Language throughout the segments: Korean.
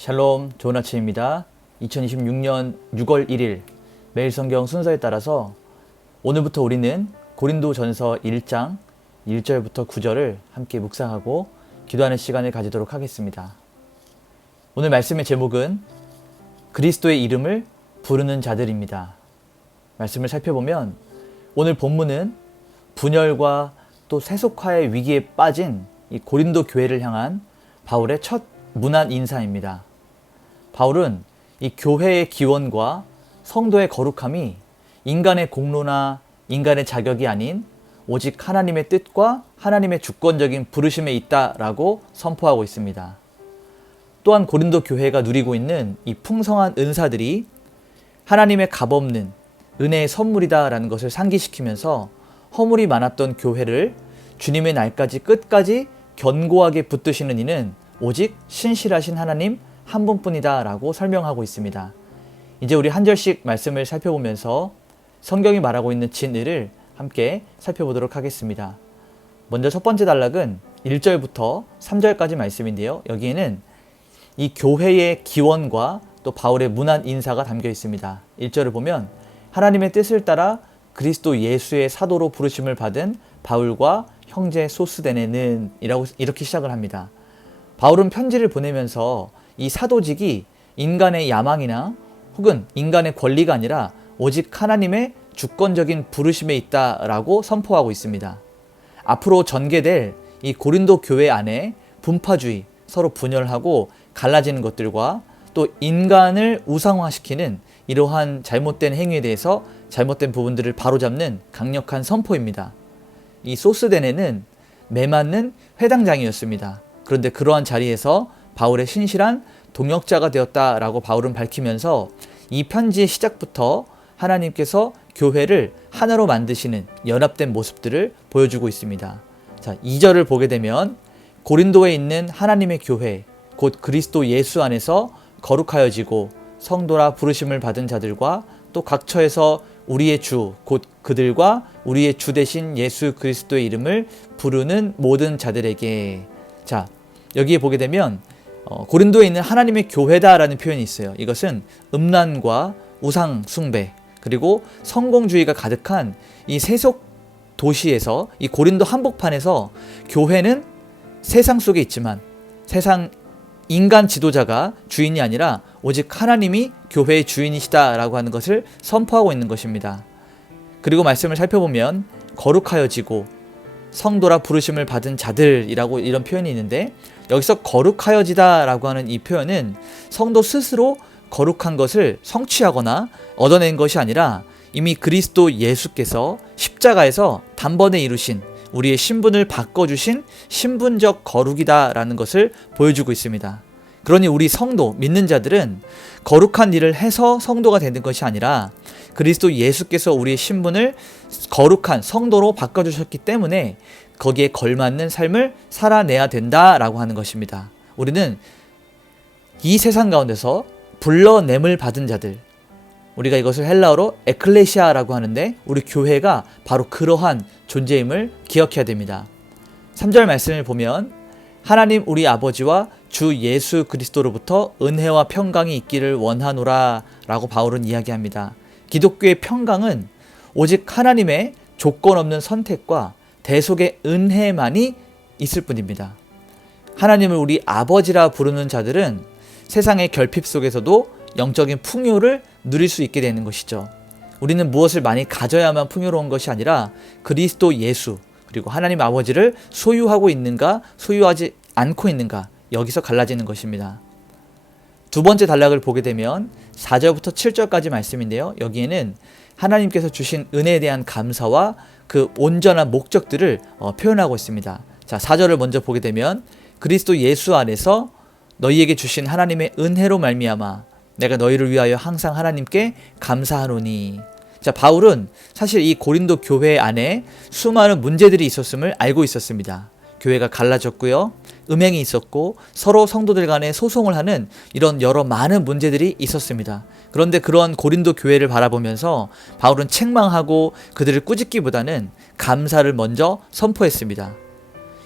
샬롬, 좋은 아침입니다. 2026년 6월 1일 매일 성경 순서에 따라서 오늘부터 우리는 고린도전서 1장 1절부터 9절을 함께 묵상하고 기도하는 시간을 가지도록 하겠습니다. 오늘 말씀의 제목은 그리스도의 이름을 부르는 자들입니다. 말씀을 살펴보면 오늘 본문은 분열과 또 세속화의 위기에 빠진 이 고린도 교회를 향한 바울의 첫 문안 인사입니다. 바울은 이 교회의 기원과 성도의 거룩함이 인간의 공로나 인간의 자격이 아닌 오직 하나님의 뜻과 하나님의 주권적인 부르심에 있다라고 선포하고 있습니다. 또한 고린도 교회가 누리고 있는 이 풍성한 은사들이 하나님의 값없는 은혜의 선물이다라는 것을 상기시키면서 허물이 많았던 교회를 주님의 날까지 끝까지 견고하게 붙드시는 이는 오직 신실하신 하나님 한 분뿐이다 라고 설명하고 있습니다. 이제 우리 한 절씩 말씀을 살펴보면서 성경이 말하고 있는 진리를 함께 살펴보도록 하겠습니다. 먼저 첫 번째 단락은 1절부터 3절까지 말씀인데요. 여기에는 이 교회의 기원과 또 바울의 문안 인사가 담겨 있습니다. 1절을 보면 하나님의 뜻을 따라 그리스도 예수의 사도로 부르심을 받은 바울과 형제 소스데네는 이렇게 시작을 합니다. 바울은 편지를 보내면서 이 사도직이 인간의 야망이나 혹은 인간의 권리가 아니라 오직 하나님의 주권적인 부르심에 있다라고 선포하고 있습니다. 앞으로 전개될 이 고린도 교회 안에 분파주의, 서로 분열하고 갈라지는 것들과 또 인간을 우상화시키는 이러한 잘못된 행위에 대해서 잘못된 부분들을 바로잡는 강력한 선포입니다. 이 소스데네는 매맞는 회당장이었습니다. 그런데 그러한 자리에서 바울의 신실한 동역자가 되었다라고 바울은 밝히면서 이 편지의 시작부터 하나님께서 교회를 하나로 만드시는 연합된 모습들을 보여주고 있습니다. 자, 2절을 보게 되면 고린도에 있는 하나님의 교회, 곧 그리스도 예수 안에서 거룩하여지고 성도라 부르심을 받은 자들과 또 각처에서 우리의 주, 곧 그들과 우리의 주 되신 예수 그리스도의 이름을 부르는 모든 자들에게. 자, 여기에 보게 되면 고린도에 있는 하나님의 교회다라는 표현이 있어요. 이것은 음란과 우상 숭배 그리고 성공주의가 가득한 이 세속 도시에서 이 고린도 한복판에서 교회는 세상 속에 있지만 세상 인간 지도자가 주인이 아니라 오직 하나님이 교회의 주인이시다라고 하는 것을 선포하고 있는 것입니다. 그리고 말씀을 살펴보면 거룩하여지고 성도라 부르심을 받은 자들이라고 이런 표현이 있는데 여기서 거룩하여지다라고 하는 이 표현은 성도 스스로 거룩한 것을 성취하거나 얻어낸 것이 아니라 이미 그리스도 예수께서 십자가에서 단번에 이루신 우리의 신분을 바꿔주신 신분적 거룩이다라는 것을 보여주고 있습니다. 그러니 우리 성도, 믿는 자들은 거룩한 일을 해서 성도가 되는 것이 아니라 그리스도 예수께서 우리의 신분을 거룩한 성도로 바꿔주셨기 때문에 거기에 걸맞는 삶을 살아내야 된다라고 하는 것입니다. 우리는 이 세상 가운데서 불러냄을 받은 자들, 우리가 이것을 헬라어로 에클레시아라고 하는데 우리 교회가 바로 그러한 존재임을 기억해야 됩니다. 3절 말씀을 보면 하나님 우리 아버지와 주 예수 그리스도로부터 은혜와 평강이 있기를 원하노라 라고 바울은 이야기합니다. 기독교의 평강은 오직 하나님의 조건 없는 선택과 대속의 은혜만이 있을 뿐입니다. 하나님을 우리 아버지라 부르는 자들은 세상의 결핍 속에서도 영적인 풍요를 누릴 수 있게 되는 것이죠. 우리는 무엇을 많이 가져야만 풍요로운 것이 아니라 그리스도 예수 그리고 하나님 아버지를 소유하고 있는가 소유하지 않고 있는가 여기서 갈라지는 것입니다. 두 번째 단락을 보게 되면 4절부터 7절까지 말씀인데요. 여기에는 하나님께서 주신 은혜에 대한 감사와 그 온전한 목적들을 표현하고 있습니다. 자, 4절을 먼저 보게 되면 그리스도 예수 안에서 너희에게 주신 하나님의 은혜로 말미암아 내가 너희를 위하여 항상 하나님께 감사하노니. 자, 바울은 사실 이 고린도 교회 안에 수많은 문제들이 있었음을 알고 있었습니다. 교회가 갈라졌고요. 음행이 있었고 서로 성도들 간에 소송을 하는 이런 여러 많은 문제들이 있었습니다. 그런데 그런 고린도 교회를 바라보면서 바울은 책망하고 그들을 꾸짖기보다는 감사를 먼저 선포했습니다.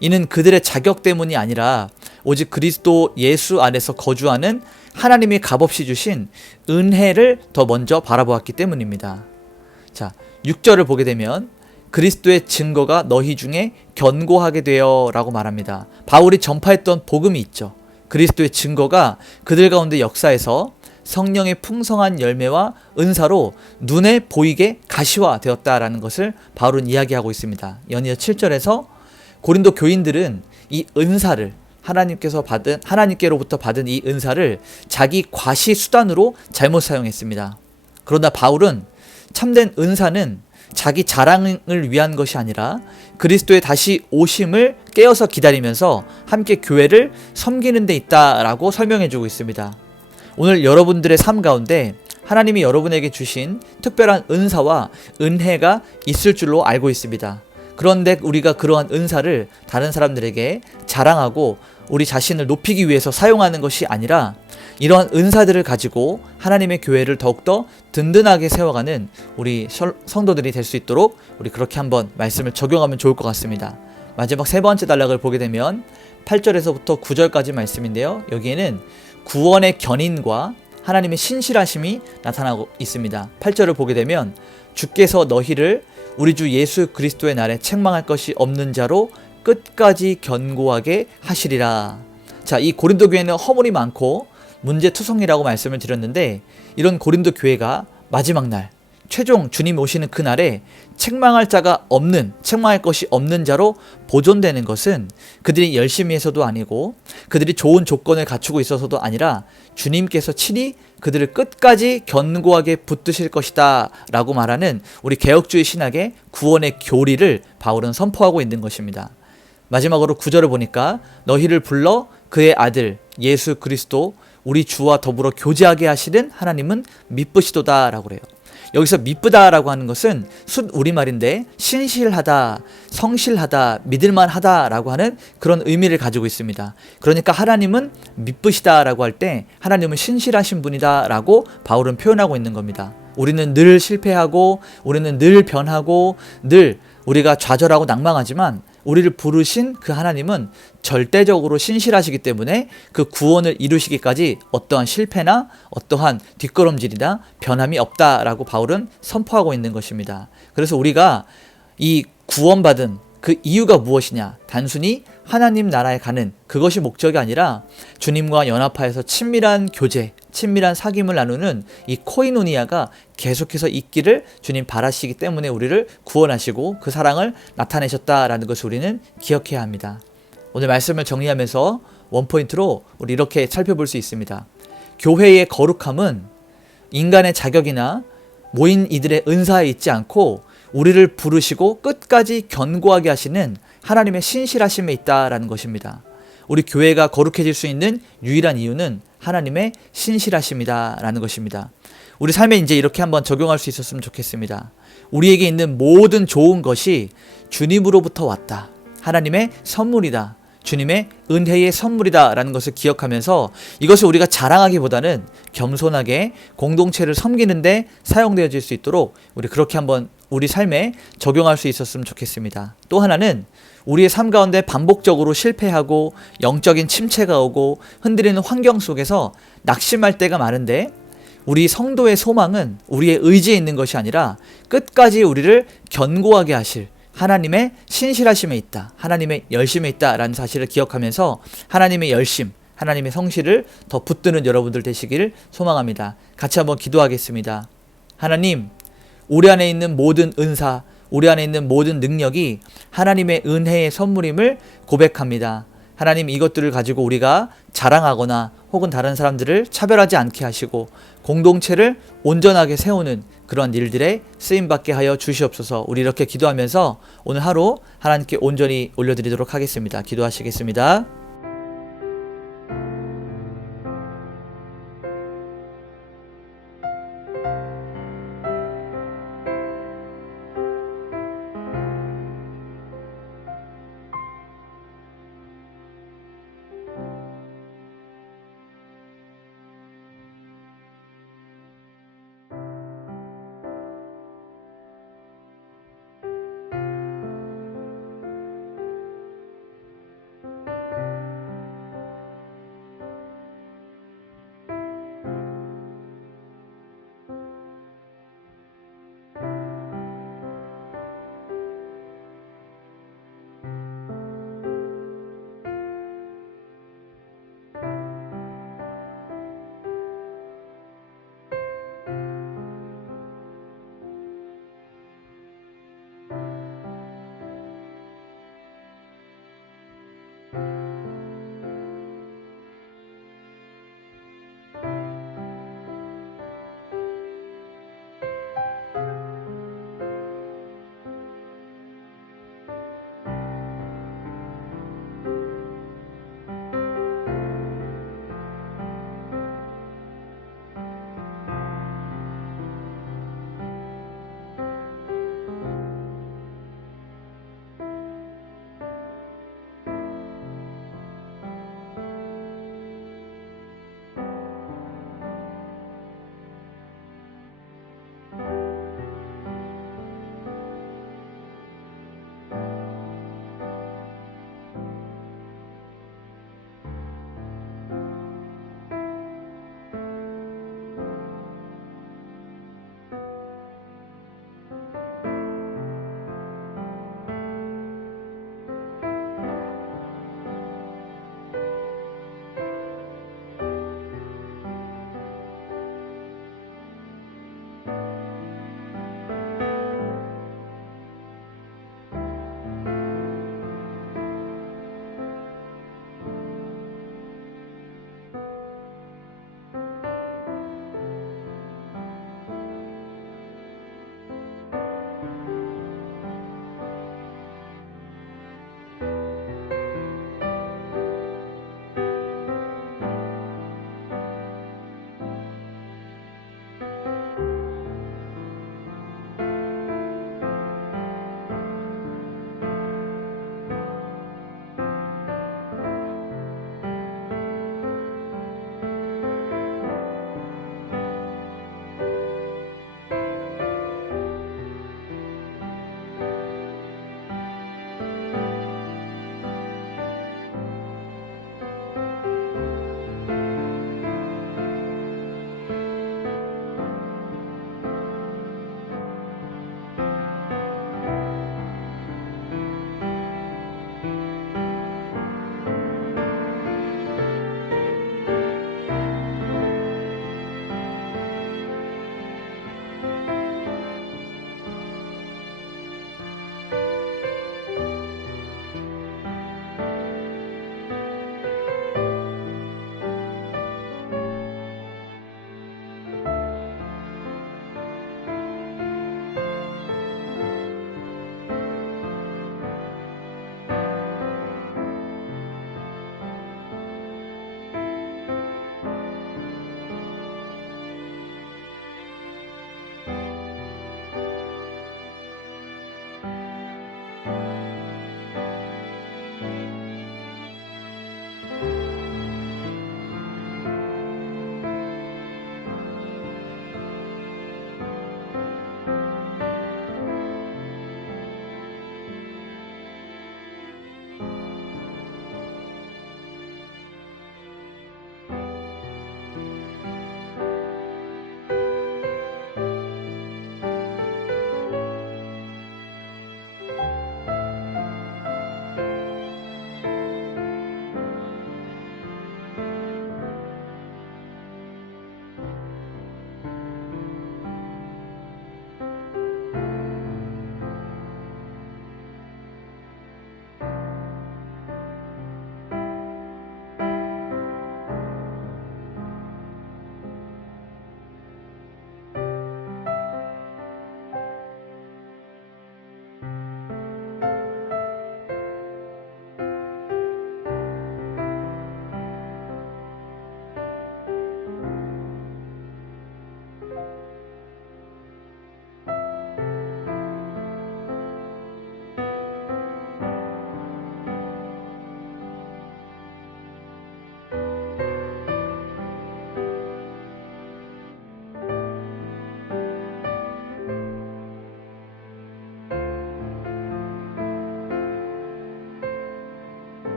이는 그들의 자격 때문이 아니라 오직 그리스도 예수 안에서 거주하는 하나님이 값없이 주신 은혜를 더 먼저 바라보았기 때문입니다. 자, 6절을 보게 되면 그리스도의 증거가 너희 중에 견고하게 되어 라고 말합니다. 바울이 전파했던 복음이 있죠. 그리스도의 증거가 그들 가운데 역사에서 성령의 풍성한 열매와 은사로 눈에 보이게 가시화되었다라는 것을 바울은 이야기하고 있습니다. 연이어 7절에서 고린도 교인들은 이 은사를 하나님께로부터 받은 이 은사를 자기 과시 수단으로 잘못 사용했습니다. 그러나 바울은 참된 은사는 자기 자랑을 위한 것이 아니라 그리스도의 다시 오심을 깨어서 기다리면서 함께 교회를 섬기는 데 있다라고 설명해 주고 있습니다. 오늘 여러분들의 삶 가운데 하나님이 여러분에게 주신 특별한 은사와 은혜가 있을 줄로 알고 있습니다. 그런데 우리가 그러한 은사를 다른 사람들에게 자랑하고 우리 자신을 높이기 위해서 사용하는 것이 아니라 이러한 은사들을 가지고 하나님의 교회를 더욱더 든든하게 세워가는 우리 성도들이 될 수 있도록 우리 그렇게 한번 말씀을 적용하면 좋을 것 같습니다. 마지막 세 번째 단락을 보게 되면 8절에서부터 9절까지 말씀인데요. 여기에는 구원의 견인과 하나님의 신실하심이 나타나고 있습니다. 8절을 보게 되면 주께서 너희를 우리 주 예수 그리스도의 날에 책망할 것이 없는 자로 끝까지 견고하게 하시리라. 자, 이 고린도 교회는 허물이 많고 문제투성이라고 말씀을 드렸는데 이런 고린도 교회가 마지막 날 최종 주님 오시는 그날에 책망할 것이 없는 자로 보존되는 것은 그들이 열심히 해서도 아니고 그들이 좋은 조건을 갖추고 있어서도 아니라 주님께서 친히 그들을 끝까지 견고하게 붙드실 것이다 라고 말하는 우리 개혁주의 신학의 구원의 교리를 바울은 선포하고 있는 것입니다. 마지막으로 9절을 보니까 너희를 불러 그의 아들 예수 그리스도 우리 주와 더불어 교제하게 하시는 하나님은 미쁘시도다 라고 그래요. 여기서 미쁘다라고 하는 것은 순 우리말인데 신실하다, 성실하다, 믿을만하다 라고 하는 그런 의미를 가지고 있습니다. 그러니까 하나님은 미쁘시다라고 할 때 하나님은 신실하신 분이다 라고 바울은 표현하고 있는 겁니다. 우리는 늘 실패하고 우리는 늘 변하고 늘 우리가 좌절하고 낭망하지만 우리를 부르신 그 하나님은 절대적으로 신실하시기 때문에 그 구원을 이루시기까지 어떠한 실패나 어떠한 뒷걸음질이나 변함이 없다라고 바울은 선포하고 있는 것입니다. 그래서 우리가 이 구원받은 그 이유가 무엇이냐? 단순히 하나님 나라에 가는 그것이 목적이 아니라 주님과 연합하여서 친밀한 교제, 친밀한 사귐을 나누는 이 코이노니아가 계속해서 있기를 주님 바라시기 때문에 우리를 구원하시고 그 사랑을 나타내셨다라는 것을 우리는 기억해야 합니다. 오늘 말씀을 정리하면서 원포인트로 우리 이렇게 살펴볼 수 있습니다. 교회의 거룩함은 인간의 자격이나 모인 이들의 은사에 있지 않고 우리를 부르시고 끝까지 견고하게 하시는 하나님의 신실하심에 있다라는 것입니다. 우리 교회가 거룩해질 수 있는 유일한 이유는 하나님의 신실하심이다라는 것입니다. 우리 삶에 이제 이렇게 한번 적용할 수 있었으면 좋겠습니다. 우리에게 있는 모든 좋은 것이 주님으로부터 왔다. 하나님의 선물이다. 주님의 은혜의 선물이다 라는 것을 기억하면서 이것을 우리가 자랑하기보다는 겸손하게 공동체를 섬기는데 사용되어질 수 있도록 우리 그렇게 한번 우리 삶에 적용할 수 있었으면 좋겠습니다. 또 하나는 우리의 삶 가운데 반복적으로 실패하고 영적인 침체가 오고 흔들리는 환경 속에서 낙심할 때가 많은데 우리 성도의 소망은 우리의 의지에 있는 것이 아니라 끝까지 우리를 견고하게 하실 하나님의 신실하심에 있다. 하나님의 열심에 있다라는 사실을 기억하면서 하나님의 열심, 하나님의 성실을 더 붙드는 여러분들 되시기를 소망합니다. 같이 한번 기도하겠습니다. 하나님, 우리 안에 있는 모든 은사, 우리 안에 있는 모든 능력이 하나님의 은혜의 선물임을 고백합니다. 하나님, 이것들을 가지고 우리가 자랑하거나 혹은 다른 사람들을 차별하지 않게 하시고 공동체를 온전하게 세우는 그런 일들에 쓰임받게 하여 주시옵소서. 우리 이렇게 기도하면서 오늘 하루 하나님께 온전히 올려드리도록 하겠습니다. 기도하시겠습니다.